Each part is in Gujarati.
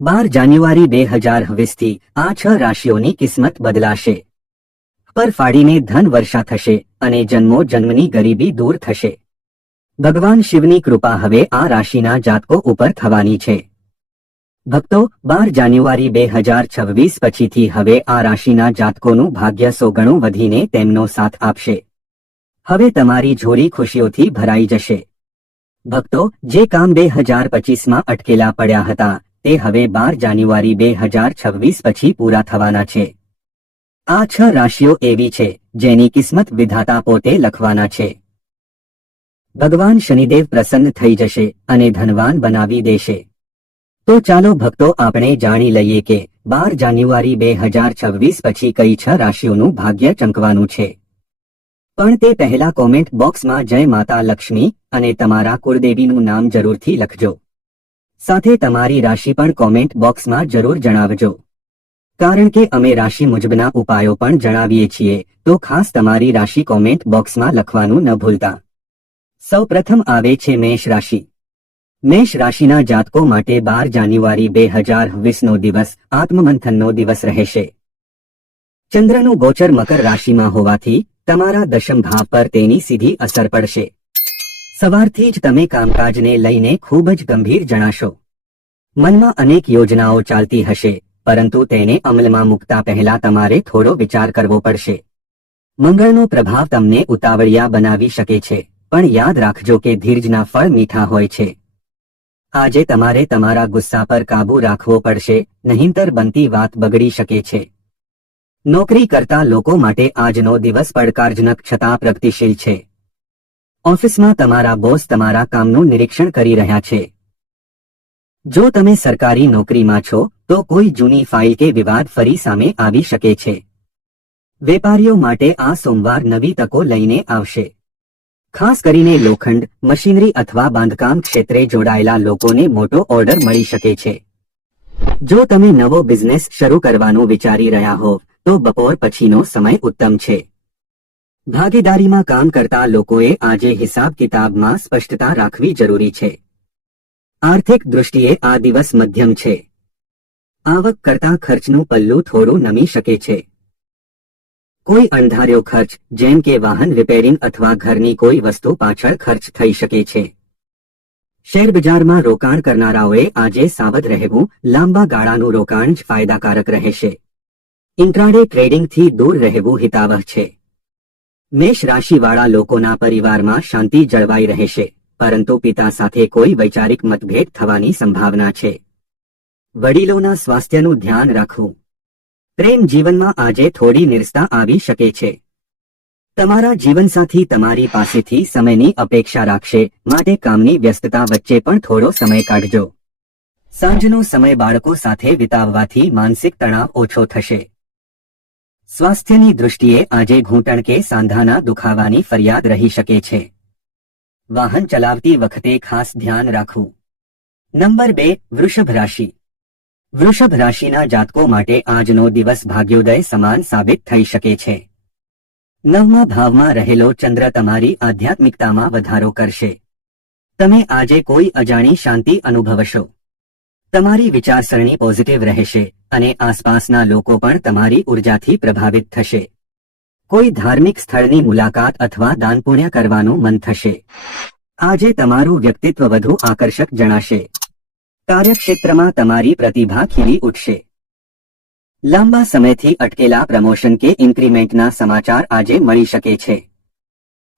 બાર જાન્યુઆરી બે હજાર વીસથી આ છ રાશિઓની કિસ્મત બદલાશે. પર ફાડીને ધન વર્ષા થશે અને જન્મો જન્મની ગરીબી દૂર થશે. ભગવાન શિવની કૃપા હવે આ રાશિના જાતકો ઉપર થવાની છે. ભક્તો, બાર જાન્યુઆરી બે હજાર છવ્વીસ પછીથી હવે આ રાશિના જાતકોનું ભાગ્ય સો વધીને તેમનો સાથ આપશે. હવે તમારી ઝોળી ખુશીઓથી ભરાઈ જશે. ભક્તો, જે કામ બે હજાર પચીસમાં અટકેલા પડ્યા હતા તે હવે બાર જાન્યુઆરી બે હજાર છવ્વીસ પછી પૂરા થવાના છે. આ છ રાશિઓ એવી છે, જેની કિસ્મત વિધાતા પોતે લખવાના છે. ભગવાન શનિદેવ પ્રસન્ન થઈ જશે અને ધનવાન બનાવી દેશે. તો ચાલો ભક્તો આપણે જાણી લઈએ કે બાર જાન્યુઆરી બે હજાર છવ્વીસ પછી કઈ છ રાશિઓનું ભાગ્ય ચમકવાનું છે. પણ તે પહેલા કોમેન્ટ બોક્સમાં જય માતા લક્ષ્મી અને તમારા કુળદેવીનું નામ જરૂરથી લખજો. સાથે તમારી રાશિ પણ કોમેન્ટ બોક્સમાં જરૂર જણાવજો. કારણ કે અમે રાશિ મુજબના ઉપાયો પણ જણાવીએ છીએ, તો ખાસ તમારી રાશિ કોમેન્ટ બોક્સમાં લખવાનું ન ભૂલતા. સૌ પ્રથમ આવે છે મેષ રાશિ. મેષ રાશિના જાતકો માટે બાર જાન્યુઆરી બે હજાર વીસનો દિવસ, આત્મમંથનનો દિવસ રહેશે. ચંદ્રનું ગોચર મકર રાશિમાં હોવાથી, તમારા દશમ ભાવ પર તેની સીધી અસર પડશે. સવારથી જ તમે કામકાજને લઈને ખૂબ જ ગંભીર જણાશો. મનમાં અનેક યોજનાઓ ચાલતી હશે, પરંતુ તેને અમલમાં મૂકતા પહેલા તમારે થોડો વિચાર કરવો પડશે. મંગળનો પ્રભાવ તમને ઉતાવળિયા બનાવી શકે છે, પણ યાદ રાખજો કે ધીરજના ફળ મીઠા હોય છે. આજે તમારે તમારા ગુસ્સા પર કાબૂ રાખવો પડશે, નહીંતર બનતી વાત બગડી શકે છે. નોકરી કરતા લોકો માટે આજનો દિવસ પડકારજનક છતાં પ્રગતિશીલ છે. ઓફિસમાં તમારા બોસ તમારા કામનું નિરીક્ષણ કરી રહ્યા છે. જો તમે સરકારી નોકરીમાં છો, તો કોઈ જૂની ફાઇલ કે વિવાદ ફરી સામે આવી શકે છે. વેપારીઓ માટે આ સોમવાર નવી તકો લઈને આવશે. ખાસ કરીને લોખંડ, મશીનરી અથવા બાંધકામ ક્ષેત્રે જોડાયેલા લોકોને મોટો ઓર્ડર મળી શકે છે. જો તમે નવો બિઝનેસ શરૂ કરવાનું વિચારી રહ્યા હો, તો બપોર પછીનો સમય ઉત્તમ છે. ભાગીદારીમાં કામ કરતા લોકોએ આજે હિસાબ કિતાબમાં સ્પષ્ટતા રાખવી જરૂરી છે. આર્થિક દૃષ્ટિએ આ દિવસ મધ્યમ છે. આવક કરતા ખર્ચનું પલ્લું થોડું નમી શકે છે. કોઈ અણધાર્યો ખર્ચ, જેમ કે વાહન રિપેરિંગ અથવા ઘરની કોઈ વસ્તુ પાછળ ખર્ચ થઈ શકે છે. શેરબજારમાં રોકાણ કરનારાઓએ આજે સાવધ રહેવું, લાંબા ગાળાનું રોકાણ જ ફાયદાકારક રહેશે. ઇન્ટ્રાડે ટ્રેડિંગથી દૂર રહેવું હિતાવહ છે. મેષ રાશિવાળા લોકોના પરિવારમાં શાંતિ જળવાઈ રહેશે, પરંતુ પિતા સાથે કોઈ વૈચારિક મતભેદ થવાની સંભાવના છે. વડીલોના સ્વાસ્થ્યનું ધ્યાન રાખવું. પ્રેમ જીવનમાં આજે થોડી નિરસતા આવી શકે છે. તમારા જીવનસાથી તમારી પાસેથી સમયની અપેક્ષા રાખશે, માટે કામની વ્યસ્તતા વચ્ચે પણ થોડો સમય કાઢજો. સાંજનો સમય બાળકો સાથે વિતાવવાથી માનસિક તણાવ ઓછો થશે. સ્વાસ્થ્યની દૃષ્ટિએ આજે ઘૂંટણ કે સાંધાના દુખાવાની ફરિયાદ રહી શકે છે. વાહન ચલાવતી વખતે ખાસ ધ્યાન રાખવું. નંબર બે, વૃષભ રાશિ. વૃષભ રાશિના જાતકો માટે આજનો દિવસ ભાગ્યોદય સમાન સાબિત થઈ શકે છે. નવમા ભાવમાં રહેલો ચંદ્ર તમારી આધ્યાત્મિકતામાં વધારો કરશે. તમે આજે કોઈ અજાણી શાંતિ અનુભવશો. તમારી વિચારસરણી પોઝિટિવ રહેશે અને આસપાસના લોકો પણ તમારી ઉર્જાથી પ્રભાવિત થશે. કોઈ ધાર્મિક સ્થળની મુલાકાત અથવા દાન પુણ્ય કરવાનું મન થશે. આજે તમારું વ્યક્તિત્વ વધુ આકર્ષક જણાશે. કાર્યક્ષેત્રમાં તમારી પ્રતિભા ખીલી ઉઠશે. લાંબા સમયથી અટકેલા પ્રમોશન કે ઇન્ક્રીમેન્ટના સમાચાર આજે મળી શકે છે.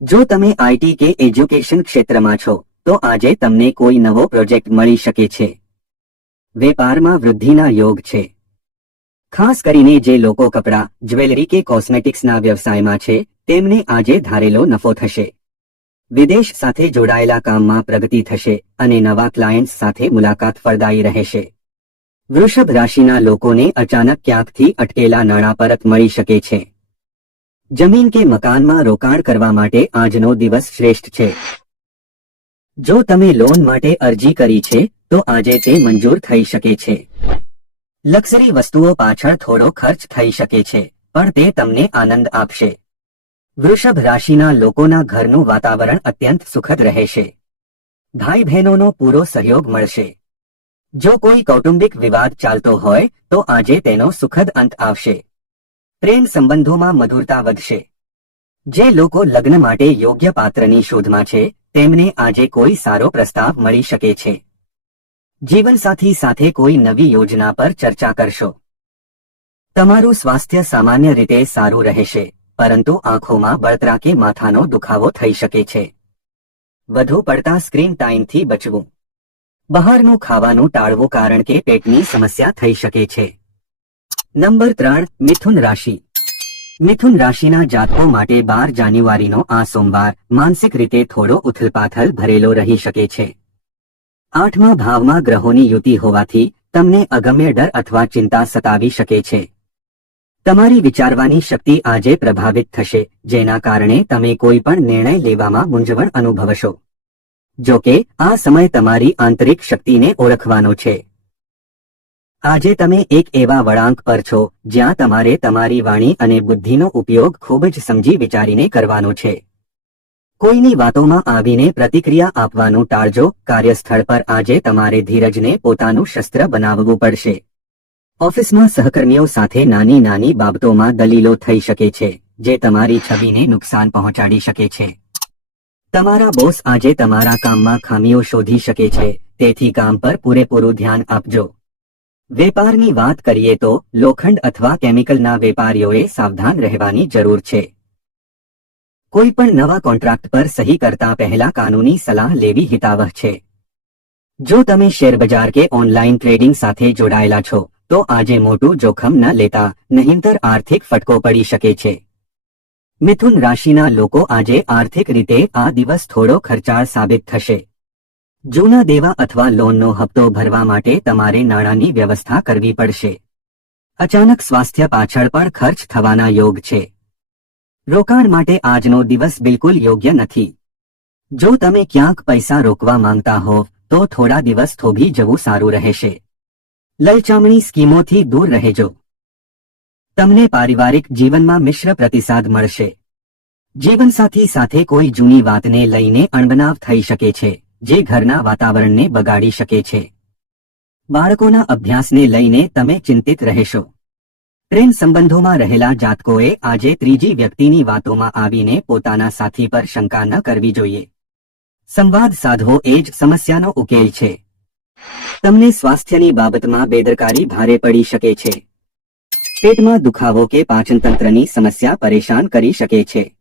જો તમે આઈટી કે એજ્યુકેશન ક્ષેત્રમાં છો, તો આજે તમને કોઈ નવો પ્રોજેક્ટ મળી શકે છે. વેપારમાં વૃદ્ધિના યોગ છે. ખાસ કરીને જે લોકો કપડાં, જ્વેલરી કે કોસ્મેટિક્સના વ્યવસાયમાં છે, તેમને આજે ધારેલો નફો થશે. વિદેશ સાથે જોડાયેલા કામમાં પ્રગતિ થશે અને નવા ક્લાયન્ટ્સ સાથે મુલાકાત ફળદાયી રહેશે. વૃષભ રાશિના લોકોને અચાનક ક્યાંકથી અટકેલા નાણાં પરત મળી શકે છે. જમીન કે મકાનમાં રોકાણ કરવા માટે આજનો દિવસ શ્રેષ્ઠ છે. જો તમે લોન માટે અરજી કરી છે તો આજે તે મંજૂર થઈ શકે છે. લક્ઝરી વસ્તુઓ પાછળ થોડો ખર્ચ થઈ શકે છે, પણ તે તમને આનંદ આપશે. વૃષભ રાશિના લોકોના ઘરનું વાતાવરણ અત્યંત સુખદ રહેશે. ભાઈ બહેનોનો પૂરો સહયોગ મળશે. જો કોઈ કૌટુંબિક વિવાદ ચાલતો હોય, તો આજે તેનો સુખદ અંત આવશે. પ્રેમ સંબંધોમાં મધુરતા વધશે. જે લોકો લગ્ન માટે યોગ્ય પાત્રની શોધમાં છે, તેમને આજે કોઈ સારો પ્રસ્તાવ મળી શકે છે. જીવનસાથી સાથે કોઈ નવી યોજના પર ચર્ચા કરશો. તમારું સ્વાસ્થ્ય સામાન્ય રીતે સારું રહેશે, પરંતુ આંખોમાં બળતરા કે માથાનો દુખાવો થઈ શકે છે. વધુ પડતા સ્ક્રીન ટાઈમથી બચવું. બહારનું ખાવાનું ટાળવું કારણ કે પેટની સમસ્યા થઈ શકે છે. નંબર ત્રણ, મિથુન રાશિ. મિથુન રાશિના જાતકો માટે બાર જાન્યુઆરીનો આ સોમવાર માનસિક રીતે થોડો ઉથલપાથલ ભરેલો રહી શકે છે. આઠમા ભાવમાં ગ્રહોની યુતિ હોવાથી તમને અગમ્ય ડર અથવા ચિંતા સતાવી શકે છે. તમારી વિચારવાની શક્તિ આજે પ્રભાવિત થશે, જેના કારણે તમે કોઈ પણ નિર્ણય લેવામાં મૂંઝવણ અનુભવશો. જો કે, આ સમય તમારી આંતરિક શક્તિને ઓળખવાનો છે. આજે તમે એક એવા વળાંક પર છો, જ્યાં તમારે તમારી વાણી અને બુદ્ધિનો ઉપયોગ ખૂબ જ સમજી વિચારીને કરવાનો છે. કોઈની વાતોમાં આવીને પ્રતિક્રિયા આપવાનું ટાળજો. કાર્યસ્થળ પર આજે તમારે ધીરજને પોતાનું શસ્ત્ર બનાવવું પડશે. ઓફિસમાં સહકર્મીઓ સાથે નાની નાની બાબતોમાં દલીલો થઈ શકે છે, જે તમારી છબીને નુકસાન પહોંચાડી શકે છે. તમારા બોસ આજે તમારા કામમાં ખામીઓ શોધી શકે છે, તેથી કામ પર પૂરેપૂરું ધ્યાન આપજો. વેપારની વાત કરીએ તો લોખંડ અથવા કેમિકલના વેપારીઓએ સાવધાન રહેવાની જરૂર છે. કોઈ પણ નવા કોન્ટ્રાક્ટ પર સહી કરતા પહેલા કાનૂની સલાહ લેવી હિતાવહ છે. જો તમે શેરબજાર કે ઓનલાઈન ટ્રેડિંગ સાથે જોડાયેલા છો, તો આજે મોટું જોખમ ન લેતા, નહીંતર આર્થિક ફટકો પડી શકે છે. મિથુન રાશિના લોકો આજે આર્થિક રીતે આ દિવસ થોડો ખર્ચાળ સાબિત થશે. જૂના દેવા અથવા લોનનો હપ્તો ભરવા માટે તમારે નાણાંની વ્યવસ્થા કરવી પડશે. અચાનક સ્વાસ્થ્ય પાછળ પણ ખર્ચ થવાના યોગ છે. રોકાણ માટે આજનો દિવસ બિલકુલ યોગ્ય નથી. જો તમે ક્યાંક પૈસા રોકવા માંગતા હો, તો થોડા દિવસ થોભી જવું સારું રહેશે. લલચામણી સ્કીમોથી દૂર રહેજો. તમને પારિવારિક જીવનમાં મિશ્ર પ્રતિસાદ મળશે. જીવનસાથી સાથે કોઈ જૂની વાતને લઈને અણબનાવ થઈ શકે છે, જે ઘરના વાતાવરણને બગાડી શકે છે. બાળકોના અભ્યાસને લઈને તમે ચિંતિત રહેશો. પ્રેમ સંબંધોમાં રહેલા જાતકોએ આજે ત્રીજી વ્યક્તિની વાતોમાં આવીને પોતાના સાથી પર શંકા ન કરવી જોઈએ. સંવાદ સાધવો એ જ સમસ્યાનો ઉકેલ છે. તમને સ્વાસ્થ્યની બાબતમાં બેદરકારી ભારે પડી શકે છે. પેટમાં દુખાવો કે પાચનતંત્રની સમસ્યા પરેશાન કરી શકે છે.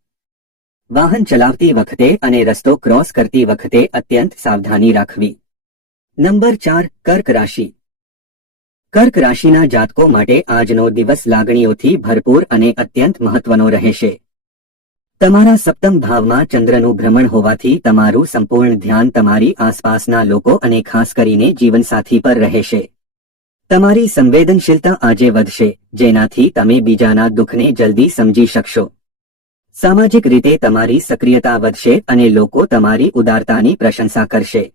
વાહન ચલાવતી વખતે અને રસ્તો ક્રોસ કરતી વખતે અત્યંત સાવધાની રાખવી. નંબર ચાર, કર્ક રાશિ. કર્ક રાશિના જાતકો માટે આજનો દિવસ લાગણીઓથી ભરપૂર અને અત્યંત મહત્વનો રહેશે. તમારા સપ્તમ ભાવમાં ચંદ્રનું ભ્રમણ હોવાથી તમારું સંપૂર્ણ ધ્યાન તમારી આસપાસના લોકો અને ખાસ કરીને જીવનસાથી પર રહેશે. તમારી સંવેદનશીલતા આજે વધશે, જેનાથી તમે બીજાના દુઃખને જલ્દી સમજી શકશો. સામાજિક રીતે તમારી સક્રિયતા વધશે અને લોકો તમારી ઉદારતાની પ્રશંસા કરશે.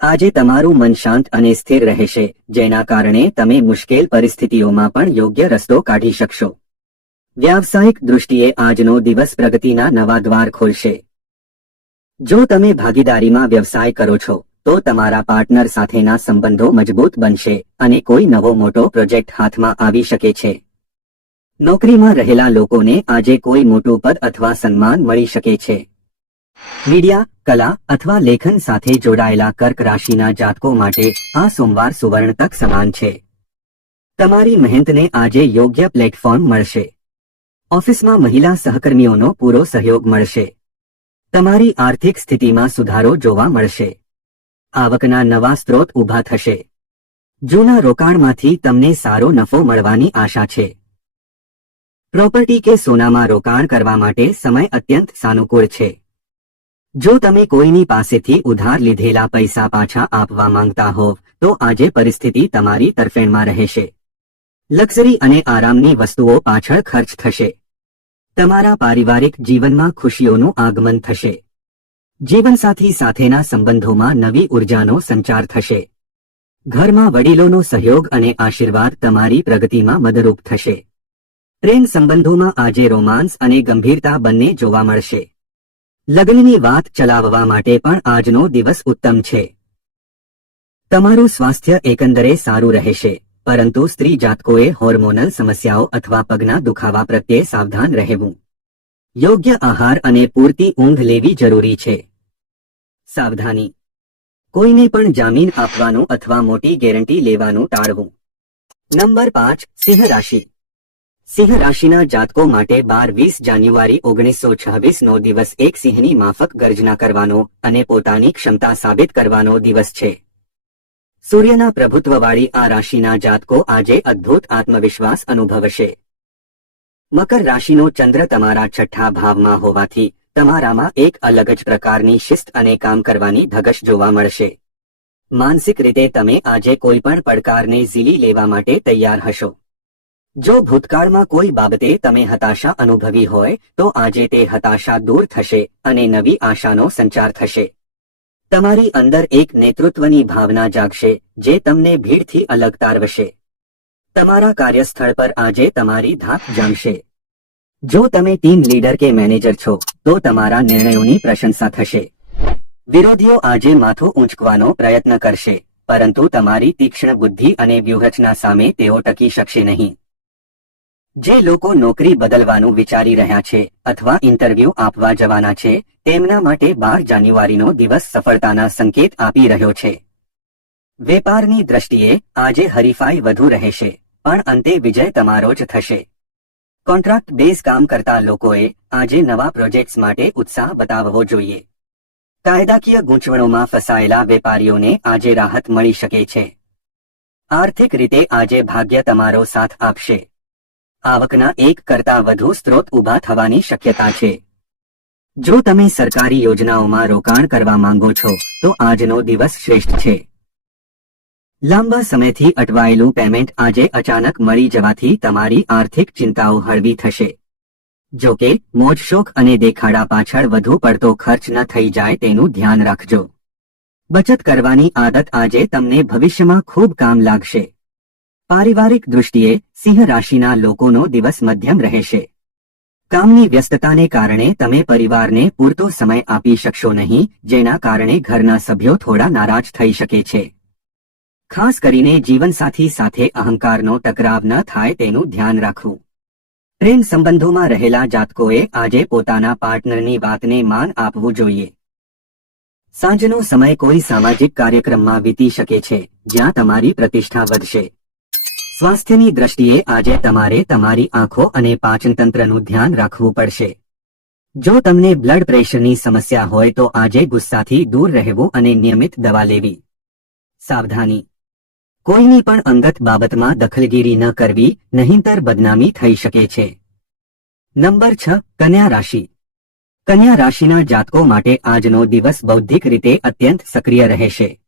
આજે તમારું મન શાંત અને સ્થિર રહેશે, જેના કારણે તમે મુશ્કેલ પરિસ્થિતિઓમાં પણ યોગ્ય રસ્તો કાઢી શકશો. વ્યાવસાયિક દૃષ્ટિએ આજનો દિવસ પ્રગતિના નવા દ્વાર ખોલશે. જો તમે ભાગીદારીમાં વ્યવસાય કરો છો, તો તમારા પાર્ટનર સાથેના સંબંધો મજબૂત બનશે અને કોઈ નવો મોટો પ્રોજેક્ટ હાથમાં આવી શકે છે. નોકરીમાં રહેલા લોકોને આજે કોઈ મોટું પદ અથવા સન્માન મળી શકે છે. મીડિયા, કલા અથવા લેખન સાથે જોડાયેલા કર્ક રાશિના જાતકો માટે આ સોમવાર સુવર્ણ તક સમાન છે. તમારી મહેનતને આજે યોગ્ય પ્લેટફોર્મ મળશે. ઓફિસમાં મહિલા સહકર્મીઓનો પૂરો સહયોગ મળશે. તમારી આર્થિક સ્થિતિમાં સુધારો જોવા મળશે. આવકના નવા સ્ત્રોત ઊભા થશે. જૂના રોકાણમાંથી તમને સારો નફો મળવાની આશા છે. પ્રોપર્ટી કે સોનામાં રોકાણ કરવા માટે સમય અત્યંત સાનુકૂળ છે. જો તમે કોઈની પાસેથી ઉધાર લીધેલા પૈસા પાછા આપવા માંગતા હો તો આજે પરિસ્થિતિ તમારી તરફેણમાં રહેશે. લક્ઝરી અને આરામની વસ્તુઓ પાછળ ખર્ચ થશે. તમારા પારિવારિક જીવનમાં ખુશીઓનું આગમન થશે. જીવનસાથી સાથેના સંબંધોમાં નવી ઉર્જાનો સંચાર થશે. ઘરમાં વડીલોનો સહયોગ અને આશીર્વાદ તમારી પ્રગતિમાં મદરૂપ થશે. પ્રેમ સંબંધોમાં આજે રોમાન્સ અને ગંભીરતા બંને જોવા મળશે. લગ્નની વાત ચલાવવા માટે પણ આજનો દિવસ ઉત્તમ છે. તમારું સ્વાસ્થ્ય એકંદરે સારું રહેશે, પરંતુ સ્ત્રી જાતકોએ હોર્મોનલ સમસ્યાઓ અથવા પગના દુખાવા પ્રત્યે સાવધાન રહેવું. યોગ્ય આહાર અને પૂરતી ઊંઘ લેવી જરૂરી છે. સાવધાની. કોઈને પણ જામીન આપવાનું અથવા મોટી ગેરંટી લેવાનું ટાળવું. નંબર પાંચ સિંહ રાશિ સિંહ રાશિના જાતકો માટે બાર વીસ જાન્યુઆરી ઓગણીસો છવ્વીસ નો દિવસ એક સિંહની માફક ગર્જના કરવાનો અને પોતાની ક્ષમતા સાબિત કરવાનો દિવસ છે. સૂર્યના પ્રભુત્વવાળી આ રાશિના જાતકો આજે અદ્ભુત આત્મવિશ્વાસ અનુભવશે. મકર રાશિનો ચંદ્ર તમારા છઠ્ઠા ભાવમાં હોવાથી તમારામાં એક અલગ જ પ્રકારની શિસ્ત અને કામ કરવાની ધગશ જોવા મળશે. માનસિક રીતે તમે આજે કોઈ પણ પડકારને ઝીલી લેવા માટે તૈયાર હશો. જો ભૂતકાળમાં કોઈ બાબતે તમે હતાશા અનુભવી હોય, તો આજે તે હતાશા દૂર થશે અને નવી આશાનો સંચાર થશે. તમારી અંદર એક નેતૃત્વની ભાવના જાગશે, જે તમને ભીડથી અલગ તારવશે. તમારા કાર્યસ્થળ પર આજે તમારી ધાક જામશે. જો તમે ટીમ લીડર કે મેનેજર છો, તો તમારા નિર્ણયોની પ્રશંસા થશે. વિરોધીઓ આજે માથું ઊંચકવાનો પ્રયત્ન કરશે, પરંતુ તમારી તીક્ષ્ણ બુદ્ધિ અને વ્યૂહરચના સામે તેઓ ટકી શકશે નહીં. જે લોકો નોકરી બદલવાનું વિચારી રહ્યા છે અથવા ઇન્ટરવ્યૂ આપવા જવાના છે, તેમના માટે બાર જાન્યુઆરીનો દિવસ સફળતાના સંકેત આપી રહ્યો છે. વેપારની દ્રષ્ટિએ આજે હરીફાઈ વધુ રહેશે, પણ અંતે વિજય તમારો જ થશે. કોન્ટ્રાક્ટ બેઝ કામ કરતા લોકોએ આજે નવા પ્રોજેક્ટ્સ માટે ઉત્સાહ બતાવવો જોઈએ. કાયદાકીય ગૂંચવણોમાં ફસાયેલા વેપારીઓને આજે રાહત મળી શકે છે. આર્થિક રીતે આજે ભાગ્ય તમારો સાથ આપશે. આવકના એક કરતા વધુ સ્ત્રોત ઊભા થવાની શક્યતા છે. જો તમે સરકારી યોજનાઓમાં રોકાણ કરવા માંગો છો, તો આજનો દિવસ શ્રેષ્ઠ છે. લાંબા સમયથી અટવાયેલું પેમેન્ટ આજે અચાનક મળી જવાથી તમારી આર્થિક ચિંતાઓ હળવી થશે. જો કે મોજશોખ અને દેખાડા પાછળ વધુ પડતો ખર્ચ ન થઈ જાય તેનું ધ્યાન રાખજો. બચત કરવાની આદત આજે તમને ભવિષ્યમાં ખૂબ કામ લાગશે. પારિવારિક દૃષ્ટિએ સિંહ રાશિના લોકોનો દિવસ મધ્યમ રહેશે. કામની વ્યસ્તતાને કારણે તમે પરિવારને પૂરતો સમય આપી શકશો નહીં, જેના કારણે ઘરના સભ્યો થોડા નારાજ થઈ શકે છે. ખાસ કરીને જીવનસાથી સાથે અહંકારનો ટકરાવ ન થાય તેનું ધ્યાન રાખવું. પ્રેમ સંબંધોમાં રહેલા જાતકોએ આજે પોતાના પાર્ટનરની વાતને માન આપવું જોઈએ. સાંજનો સમય કોઈ સામાજિક કાર્યક્રમમાં વીતી શકે છે, જ્યાં તમારી પ્રતિષ્ઠા વધશે. સ્વાસ્થ્યની દ્રષ્ટિએ આજે તમારે તમારી આંખો અને પાચનતંત્રનું ધ્યાન રાખવું પડશે. જો તમને બ્લડ પ્રેશરની સમસ્યા હોય તો આજે ગુસ્સાથી દૂર રહેવું અને નિયમિત દવા લેવી. સાવધાની. કોઈની પણ અંગત બાબતમાં દખલગીરી ન કરવી, નહીંતર બદનામી થઈ શકે છે. નંબર છ, કન્યા રાશિ. કન્યા રાશિના જાતકો માટે આજનો દિવસ બૌદ્ધિક રીતે અત્યંત સક્રિય રહેશે.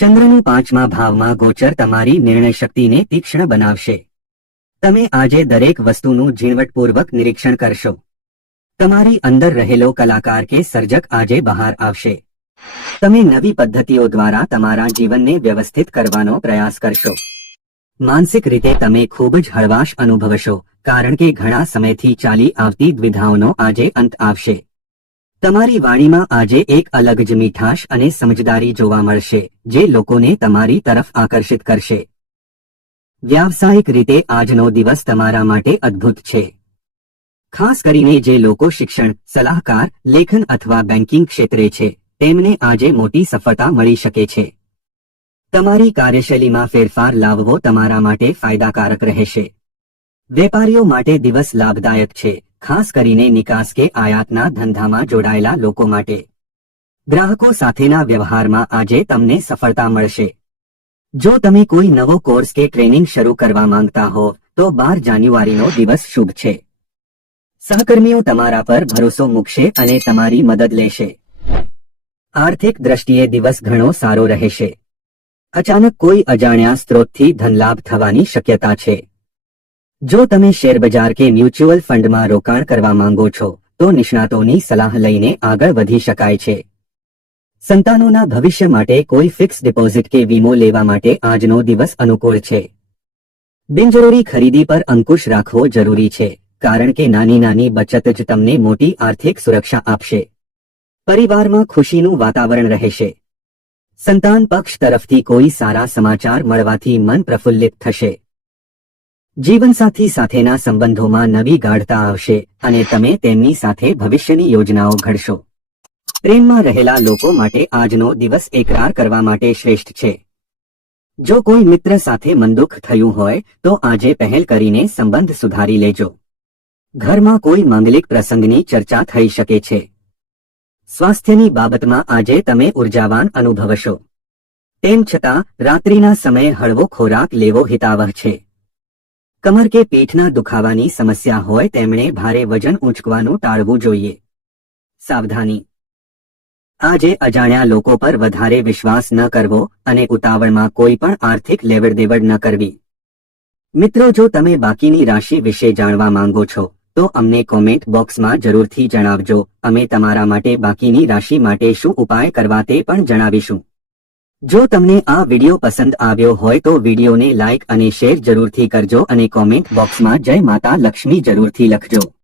ચંદ્રનું પાંચમા ભાવમાં ગોચર તમારી નિર્ણય શક્તિને તીક્ષ્ણ બનાવશે. તમે આજે દરેક વસ્તુનું ઝીણવટપૂર્વક નિરીક્ષણ કરશો. તમારી અંદર રહેલો કલાકાર કે સર્જક આજે બહાર આવશે. તમે નવી પદ્ધતિઓ દ્વારા તમારા જીવનને વ્યવસ્થિત કરવાનો પ્રયાસ કરશો. માનસિક રીતે તમે ખૂબ જ હળવાશ અનુભવશો, કારણ કે ઘણા સમયથી ચાલી આવતી દ્વિધાઓનો આજે અંત આવશે. તમારી વાણીમાં આજે એક અલગ જ મીઠાશ અને સમજદારી જોવા મળશે, જે લોકોને તમારી તરફ આકર્ષિત કરશે. વ્યાવસાયિક રીતે આજનો દિવસ તમારા માટે અદ્ભુત છે. ખાસ કરીને જે લોકો શિક્ષણ, સલાહકાર, લેખન અથવા બેન્કિંગ ક્ષેત્રે છે, તેમને આજે મોટી સફળતા મળી શકે છે. તમારી કાર્યશૈલીમાં ફેરફાર લાવવો તમારા માટે ફાયદાકારક રહેશે. વેપારીઓ માટે દિવસ લાભદાયક છે. ખાસ કરીને નિકાસ કે આયાતના ધંધામાં જોડાયેલા લોકો માટે. ગ્રાહકો સાથેના વ્યવહારમાં આજે તમને સફળતા મળશે. જો તમે કોઈ નવો કોર્સ કે ટ્રેનિંગ શરૂ કરવા માંગતા હો, તો બાર જાન્યુઆરીનો દિવસ શુભ છે. સહકર્મીઓ તમારા પર ભરોસો મૂકશે અને તમારી મદદ લેશે. આર્થિક દ્રષ્ટિએ દિવસ ઘણો સારો રહેશે. અચાનક કોઈ અજાણ્યા સ્ત્રોતથી ધનલાભ થવાની શક્યતા છે. જો તમે શેરબજાર કે મ્યુચ્યુઅલ ફંડમાં રોકાણ કરવા માંગો છો, તો નિષ્ણાતોની સલાહ લઈને આગળ વધી શકાય છે. સંતાનોના ભવિષ્ય માટે કોઈ ફિક્સ ડિપોઝિટ કે વીમો લેવા માટે આજનો દિવસ અનુકૂળ છે. બિનજરૂરી ખરીદી પર અંકુશ રાખવો જરૂરી છે, કારણ કે નાની નાની બચત જ તમને મોટી આર્થિક સુરક્ષા આપશે. પરિવારમાં ખુશીનું વાતાવરણ રહેશે. સંતાન પક્ષ તરફથી કોઈ સારા સમાચાર મળવાથી મન પ્રફુલ્લિત થશે. જીવનસાથી સાથેના સંબંધોમાં નવી ગાઢતા આવશે અને તમે તેમની સાથે ભવિષ્યની યોજનાઓ ઘડશો. પ્રેમમાં રહેલા લોકો માટે આજનો દિવસ એકરાર કરવા માટે શ્રેષ્ઠ છે. જો કોઈ મિત્ર સાથે મંદુખ થયું હોય, તો આજે પહેલ કરીને સંબંધ સુધારી લેજો. ઘરમાં કોઈ માંગલિક પ્રસંગની ચર્ચા થઈ શકે છે. સ્વાસ્થ્યની બાબતમાં આજે તમે ઉર્જાવાન અનુભવશો. તેમ છતાં, રાત્રિના સમયે હળવો ખોરાક લેવો હિતાવહ છે. કમર કે પીઠના દુખાવાની સમસ્યા હોય તેમણે ભારે વજન ઊંચકવાનું ટાળવું જોઈએ. સાવધાની. આજે અજાણ્યા લોકો પર વધારે વિશ્વાસ ન કરવો અને ઉતાવળમાં કોઈ પણ આર્થિક લેવડદેવડ ન કરવી. મિત્રો, જો તમે બાકીની રાશિ વિશે જાણવા માંગો છો, તો અમને કોમેન્ટ બોક્સમાં જરૂરથી જણાવજો. અમે તમારા માટે બાકીની રાશિ માટે શું ઉપાય કરવા તે પણ જણાવીશું. જો તમને આ વીડિયો પસંદ આવ્યો હોય તો વિડીયોને લાઇક અને શેર જરૂરથી કરજો અને કોમેન્ટ બોક્સમાં જય માતા લક્ષ્મી જરૂરથી લખજો.